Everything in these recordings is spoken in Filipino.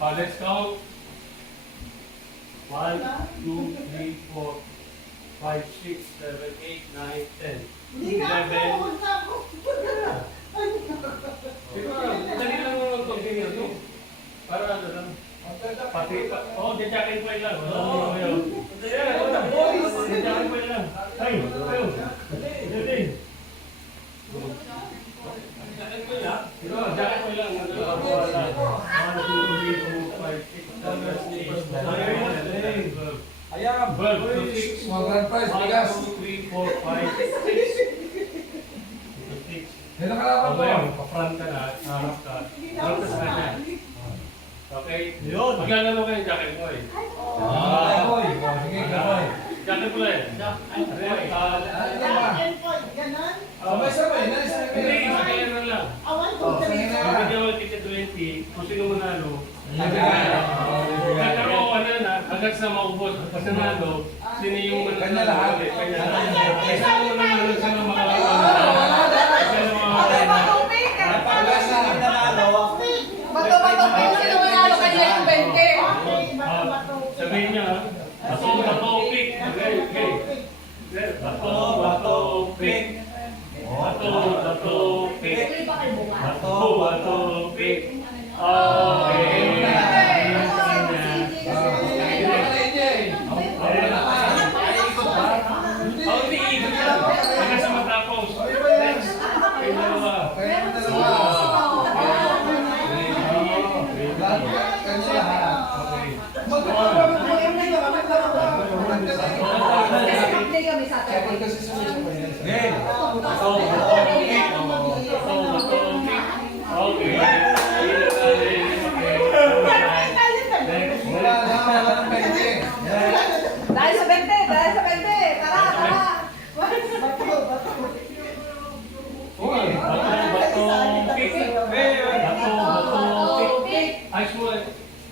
Let's count. 1, 2, 3, 4, 5, 6, 7, 8, 9, 10. Hindi na ako, huwag na ako. Dali lang naman mag-continue to. Para ano lang. Pati, jajakin ko lang. Jajakin ko lang. Ay, ayaw. Dali. Jajakin ko lang. Jajakin ko lang. 1, 2, 3, 4, 5, 6, 7, 8, 9, 10. 12, 6, 1, 2, 3, 4, 5, 6. May nakalaban po. Pa-front ka na, harap ka. Harap ka sa kanya. Okay? Yun. Maglalaro kayo ng jacket boy. Boy. Sige, boy. Jacket boy. Ganon? Sabay-sabay. Hindi, isagayan na lang. Awan ko Bibigyan talaga. mo ticket 20, kung sino manalo. Pero ano na, hanggang sa maubos, pag nanalo, sino yung manalo? Kanya lahat. Kanya lahat. Kaya sino manalo, sino makakalaman. Sabihin niya, bato, pick. Okay. Bato, pick. Bato, pick. Bato, pick. Hindi, ikot lang. Hanggang sa matapos. Next. Kayo dalawa. Dahil sa 20, tara.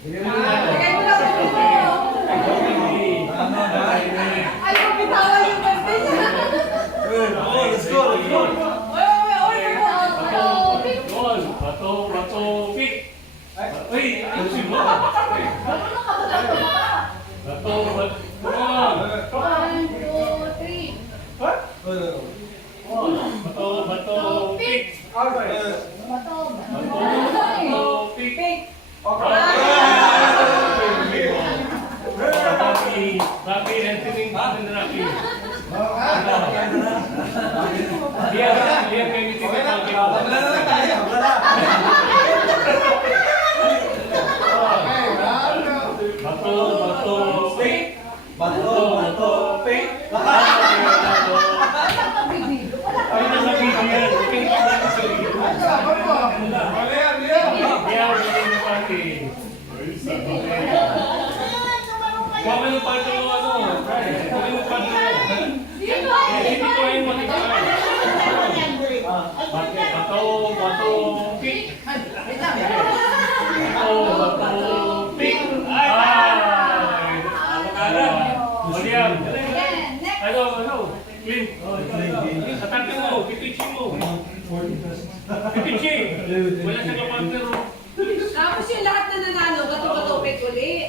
Bigay mo lang ito. Ay, mabitawan yung 20 niya. Let's go. Bato, pick. Ay, ayusin mo. Bato, come on. 1, 2, 3. Bato, pick. Bato, pick. Rapi, entering Rapi. Dia kayak gitu. Bato, pick. Ay, nasa video yan. Kami yung parte mo ano? Kami yung parte mo. Hindi ko yung matikain. Bato, pick. Bato, pick. Ay! Mariam. Ano? Clean. Atake mo, pipichi mo. Pipichi. Wala siya kapantner. Tapos yung lahat na nanalo, bato-batopek uli.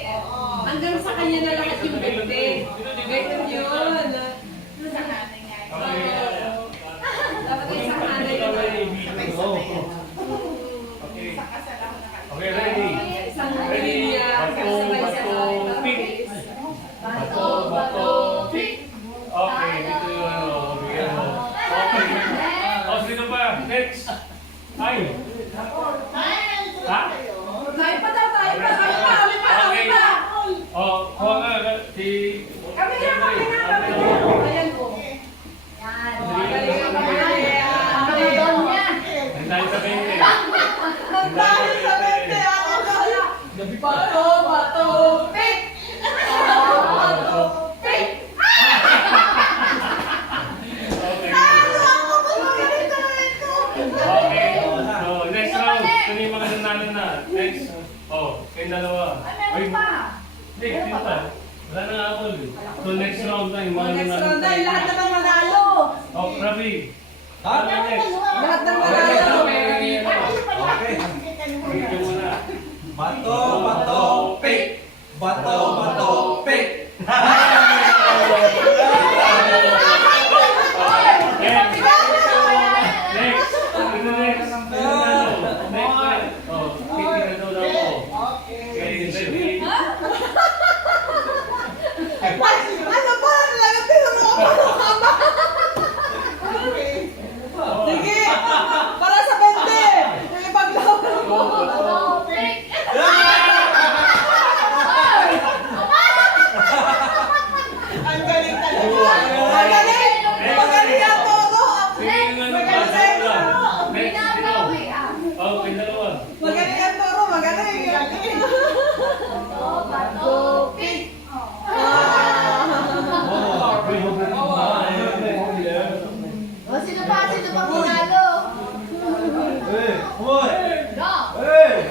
Hanggang sa kanya na lahat yung 20. Ganyan yun. Dapat yung sa kanay yun. Okay, ready? Isang linya. Bato, pick. Bato, pick. Okay, dito yung ano. Bigyan mo. Okay. O, sino pa? Next. Ay. Ha? Tayo pa daw, tayo pa. O, kuha nga. Si... Kami na. Ayan po. Yan. Kami doon niya. Nandahin sa 20. Nandahin sa 20. Bato, pick. Pick. Okay. So, next round. Sino yung mga nanalo na? Next. Kayong dalawa. Ay, pa. Hindi, sino pa? Wala na nga ako. So, next round na yung mga Next nanalo. round dahil lahat naman manalo. Rafi. Lahat ng manalo. Okay. Video muna. Bato. Bato, pick. Next. Next. Sino next? Next. Oh, pick na daw ako. Okay. Okay, ready? Ano ba? Talagang tinuro ko pa. Okay. Sige! Para sa 20! May ipaglaban mo! Ang galing talaga. Magaling! Magaling ang toro! Sige, nga Magaling na. sa inyo! Next, sino? Oh, dalawa. Magaling ang toro! Magaling! Sino pa panalo? Hey, come on. Go! Hey.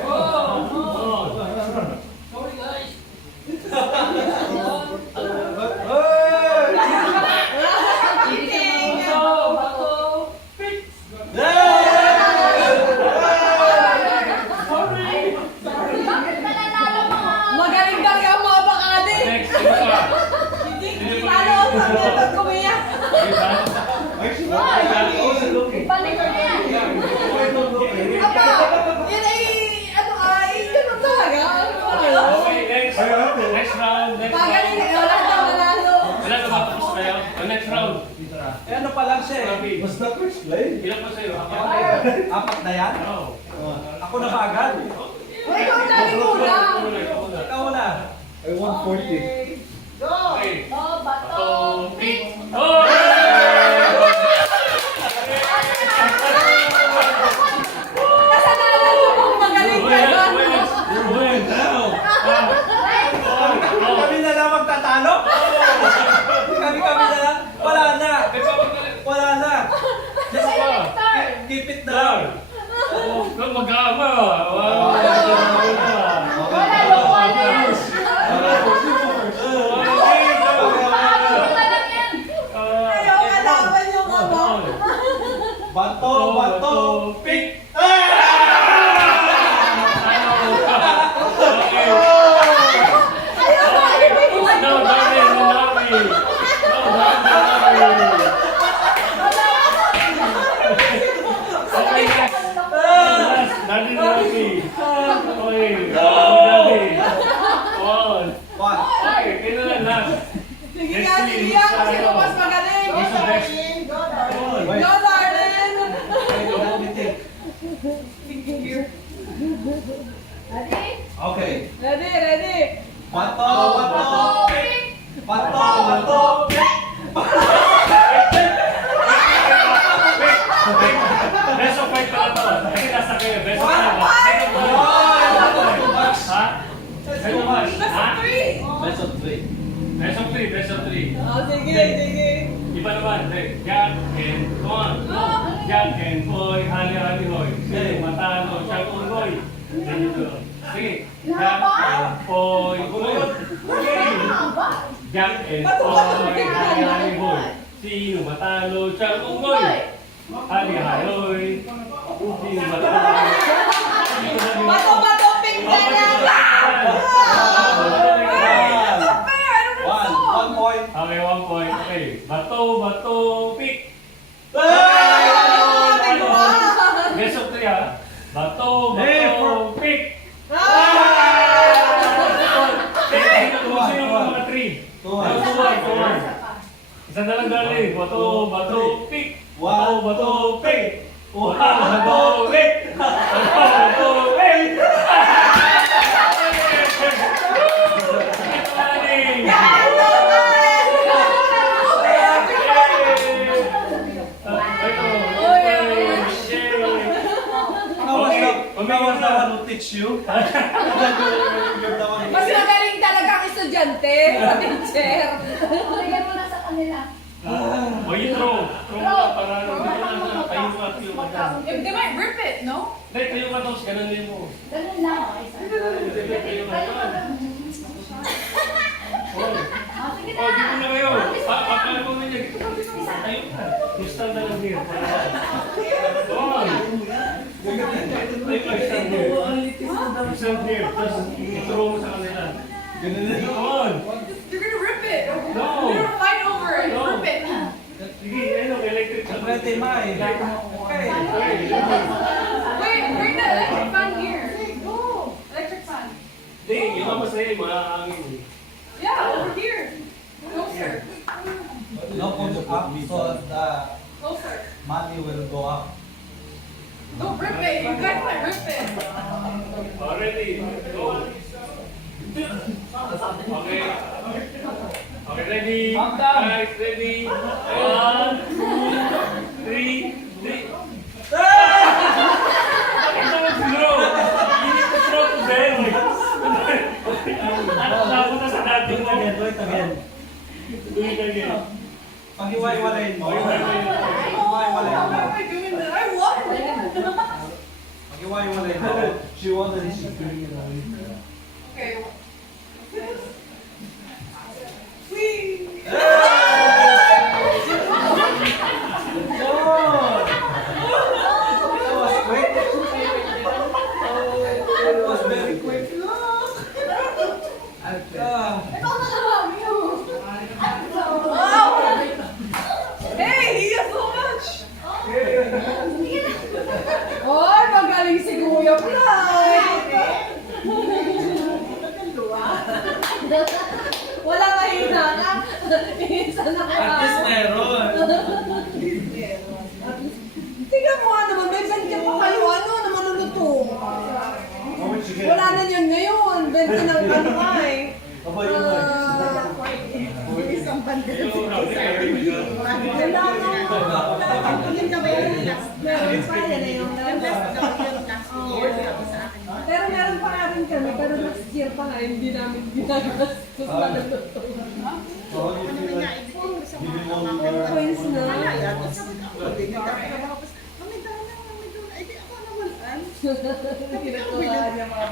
Bakit mananalo mga... Magaling talaga ang mga bakade! Next, sino pa? Lalo ang sabi ito kumiyak! Balik ko na yan! Aba! Yan ay... Ano ay... Ganun talaga? Ano talaga? Okay, next. Next round. Next Magaling! round. Wala kang manalo! Wala na matapos kayo. Next round. Eh, ano pa lang siya eh. Sabi. Mas na to explain. Ilan pa sa'yo? Apat na yan? Oo. Ako na ba agad? Uy, ikaw na muna! Ikaw na. I want 40. Okay. Go. Okay. Oh, bato! Pick. Oh! Kasananan mo kung magaling ka ba? Win. Now. Kami na lang magtatalo? Kami na lang? Wala na. Wala na. Keep it na lang. Kung mag-ama. Wala, lokohan na yan! Pakabot na lang yan! Ayaw kalaban yung ama! Bato, pick. Ayaw ka! No, Darwin, no, Darwin. No, Darwin. Okay, next. Last, Darwin, Darwin. Okay, Darwin. One. Okay, ito na last. Sige nga, sige nga! Kasi mo mas magaling! Go, darling. Go, darling. Wait. Go, darling! Ready? Okay. Ready, ready! Bato, pick. Pick! Bato, pick. Best of 5 pala to. Kasi nasa kayo, best of 5. Ha? Best of 5. Best Ha? of 3! Best of 3. Best of 3, best of 3. Oh, sige, sige! Iba naman, Jack and Juan. Jack and Boy, hali hali hoy. Sino matalo, siya unggoy. Ganito. Sige. Jack and Boy, Boy. Jack and Boy, hali hali hoy. Sino matalo, siya unggoy. Hali hali hoy. Sino matalo? Bato, bato, pink na lang! Not fair! Ano ba One. ito? 1 point. Okay, 1 point. Okay. Bato, bato, pick. Best of 3 ha. Bato, bato, pick. Sino yung mga 3? Tuwan. Isang na lang galing. Bato, bato, pick. One, Bato, pick. Bato, pick. Bato, pick. Ikaw na who teach you? Mas magaling talaga ang estudyante sa teacher. Bigyan mo na sa kanila. O yung throw. Throw ka para tayo ka. They might rip it, no? Hindi, tayo ka tapos ganun mo. Ganun lang. Okay, Oh, sige oh, di ko na na. kayo. Pakala mo mo niya. Tayo ka. Stand na lang here. Come on. Tayo ka, stand here. Stand here. Tapos, i-throw mo sa kanila. Come on. You're gonna rip it. No. You're gonna fight over it. No. Rip it. Sige, ano, electric fan. Pwede ma eh. Okay. Wait, bring the electric fan here. Go. Electric fan. Hindi, yung mga masaya, mahangin eh. Yeah, over here. Closer. No, put up so the Closer. money will go up. Go rip it. You guys might rip it. Already, go. Okay. Okay, ready? Calm down. Guys, ready? 1, 2, 3. Bakit naman throw? You need to throw to them. Ano, napunta sa dati mo. Do it again. Do it again. Pag-iwa-iwalayin mo. Oh, how am I doing that? I won. Pag-iwa-iwalayin mo. She won and she's doing it already. Okay. Whee! That was quick. That was very quick. Wow! Hey, he has so much! Oy, magaling si Kuya Fly! Wala mahina ka. Isa na ka. At least meron. Tingnan mo nga naman, may benta pa kayo. Ano na malulutong? Wala na yan ngayon. Benta ng ano ay. Isang bandila. Wala na. Tuloy ka ba yun? Meron pa yan na yung Pero meron pa nga rin kami, pero last year pa nga, hindi namin ginagastos na nalutong. Coins na. Kami daw na, ay di ako nawalan. Kinatulaan niya mga